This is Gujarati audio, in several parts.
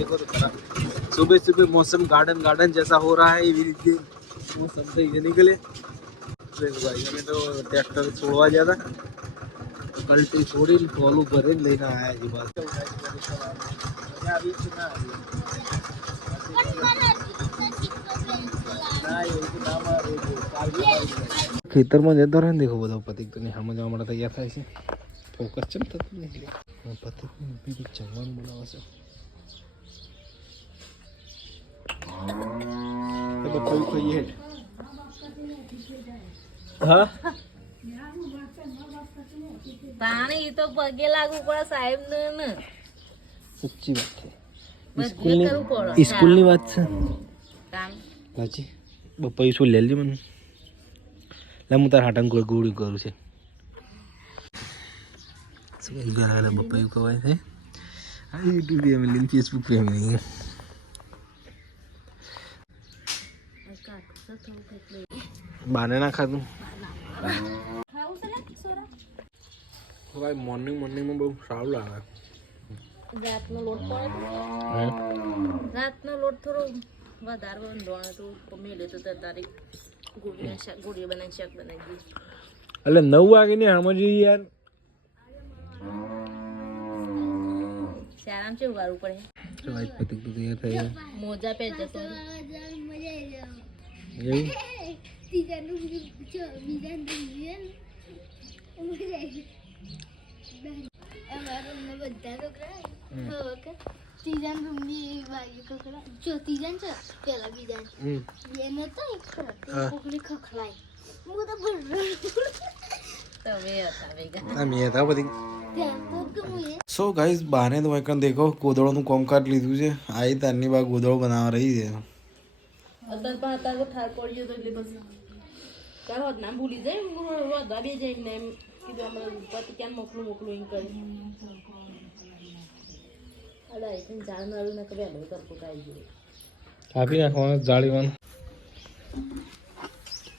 देखो तो खरा सुबह सुबह मौसम गार्डन गार्डन जैसा हो रहा है એવી રીતે मौसम થઈ નીકળે ભાઈ અમે તો ટ્રેક્ટર છોડવા ગયા હતા કલ્ટી છોડીને ટોલું ભરીને લઈને આવ્યા છે બસ આવી છે ના ખેતર માં જતો રહે ને દેખો બધો પતિક તો નહીં સમજવા માટે તૈયાર થાય છે ફોકસ ચમ થતું નહીં પતિક બીજું જમવાનું બનાવશે તો કોઈ ખાઈએ હા પાણી તો પગે લાગુ પડે સાહેબ ને સચ્ચી વાત છે સ્કૂલની વાત છે સાચી બપા શું લે લે મને લે હું તાર હાટાને ગોળી કરું છે બપા એવું કહેવાય છે હા યુટ્યુબ ફેમિલી ફેસબુક ફેમિલી બાને ના ખાધું ભાઈ મોર્નિંગમાં બહુ સારું લાગે રાતનો લોટ પડે રાતનો લોટ થોડો વધારે બંધવાનો તો મેલે તો તારી ગોળી બનાવી શાક બનાવી એટલે 9 વાગે ને સમજી યાર શારામ કેવું વારું પડે લાઈટ પતિક તો તૈયાર થઈ મોજા પહેર જતો એવું સો ગાઈસ બાને તો મેં દેખો ગોદડોનું કોમકાટ લીધું છે આવી તારની બા ગોદડો બનાવવા રહી છે અત્યારે ઠાર પડ્યો તો એટલે બસ તારો નામ ભૂલી જાય વધવા બે જાય ને એમ કીધું અમારે પતિ ક્યાં મોકલું એમ કરી જાણનારું ને કદાચ કરપોટ આવી ગયું કાપી નાખવાનું જાળીવાનું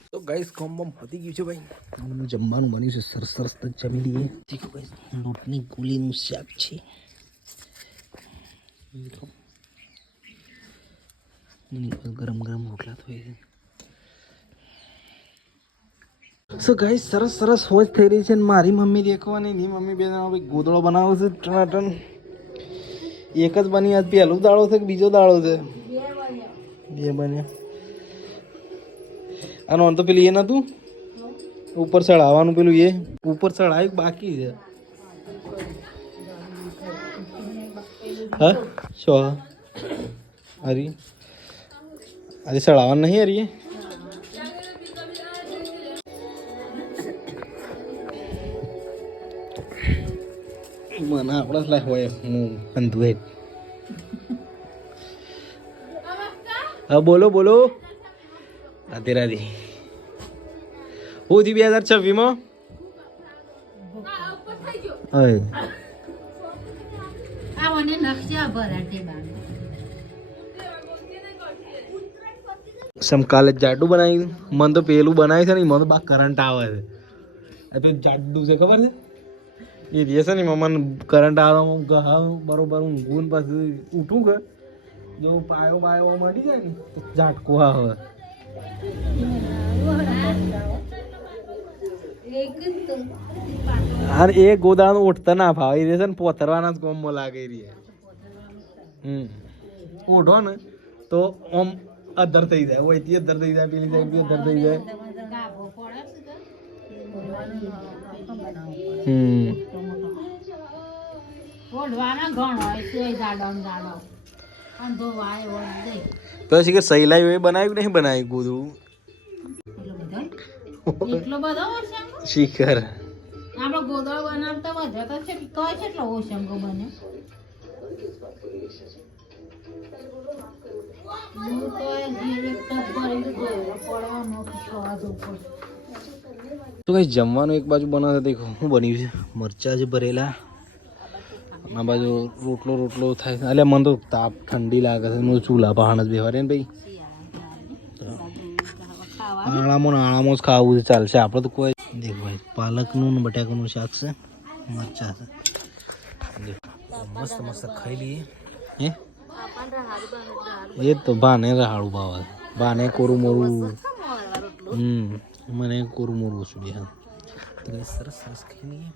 તો ગાઈસ કોમ પતી ગયું છે ભાઈ જમવાનું બન્યું છે સરસ સરસ તો જમી લઈએ દેખો ગાઈસ લોટની ગોળીનું શાક છે ગરમ ગરમ રોટલા થઈ છે સો ગાઈસ સરસ સરસ હોજ થઈ રહી છે મારી મમ્મી દેખવાની ની મમ્મી બે ભાઈ ગોદડો બનાવે છે ટનાટન એક જ બની આજ પહેલું દાળો છે કે બીજો દાળો છે બે બન્યા આનો તો પેલું એ નતું ઉપર ચડાવવાનું પેલું એ ઉપર ચડાવ્યું બાકી છે હા શું હરી આજે ચડાવવાનું નહીં હરીએ મને આપણા લાય હોય હું અંધું હે હા બોલો બોલો રાધે રાધે હું થી 2026 માં સમકાલે જાડું બનાવ્યું મને તો પેલું બનાવ્યું છે ને મને તો બા કરંટ આવે છે પેલું જાડું છે ખબર છે એ રહે છે ને મને કરંટ આવે બરોબર હું ઊંઘું પાછું ઉઠું કે જો પાયો પાયો મળી જાય ને તો ઝાટકો આવે અરે એ ગોદાનું ઉઠતા ના ભાવે એ છે ને પોતરવાના જ કોમમાં લાગે રહી ઉઠો ને તો આમ અધર થઈ જાય ઓયથી અધર થઈ જાય પેલી સાઈડ અધર થઈ જાય તો શીખર સહેલાઈ હોય બનાવ્યું નહીં બનાવ્યું ગોદડું શીખર આપણે ગોદડો બનાવતા વધે તો છે કઈ કેટલો ઓશંગો બને તો કઈ જમવાનું એક બાજુ બનાવતા દેખો શું બન્યું છે મરચા છે ભરેલા આ બાજુ રોટલો રોટલો થાય છે એટલે મને તો તાપ ઠંડી લાગે છે મને ચૂલા પહાણ જ બેહવા રે ને ભાઈ આણામાં જ ખાવું છે ચાલશે આપણે તો કોઈ દેખો ભાઈ પાલકનું ને બટાકાનું શાક છે મરચા છે મસ્ત મસ્ત ખાઈ લઈએ હે પાપાને રહાડ બને રહાડ એ જ તો ભાને રહાડું ભાવે ભાને કોરું મોરું મોરવા રોટલો મને કોરું મોરું ઓછું બે તો સરસ સરસ ખાઈ લઈએ